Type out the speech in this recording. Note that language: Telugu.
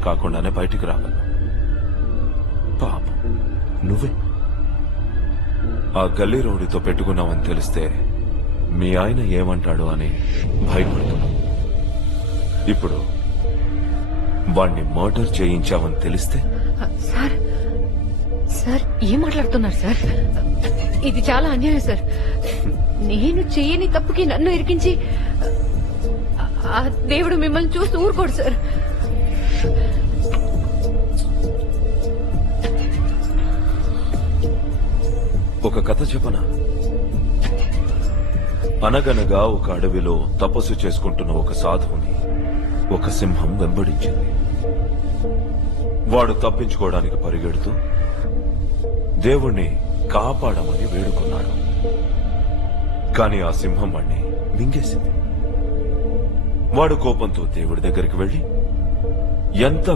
కాకుండానే బయటికి రాగలను. పాపం నువ్వే ఆ గల్లీ రౌడీతో పెట్టుకున్నావని తెలిస్తే మీ ఆయన ఏమంటాడు అని భయపడుతున్నావు. ఇప్పుడు వాణ్ణి మర్డర్ చేయించావని తెలిస్తే సార్ సార్ ఏం మాట్లాడుతున్నారు సార్? ఇది చాలా అన్యాయం సార్. నేను చేయని తప్పుకి నన్ను ఇరికించి ఆ దేవుడు మిమ్మల్ని చూస్తూ ఊరుకోడు సార్. ఒక కథ చెప్పనా? అనగనగా ఒక అడవిలో తపస్సు చేసుకుంటున్న ఒక సాధువుని ఒక సింహం వెంబడించింది. వాడు తప్పించుకోవడానికి పరిగెడుతూ దేవుణ్ణి కాపాడమని వేడుకున్నాడు. కాని ఆ సింహం వాణ్ణి మింగేసింది. వాడు కోపంతో దేవుడి దగ్గరికి వెళ్లి ఎంత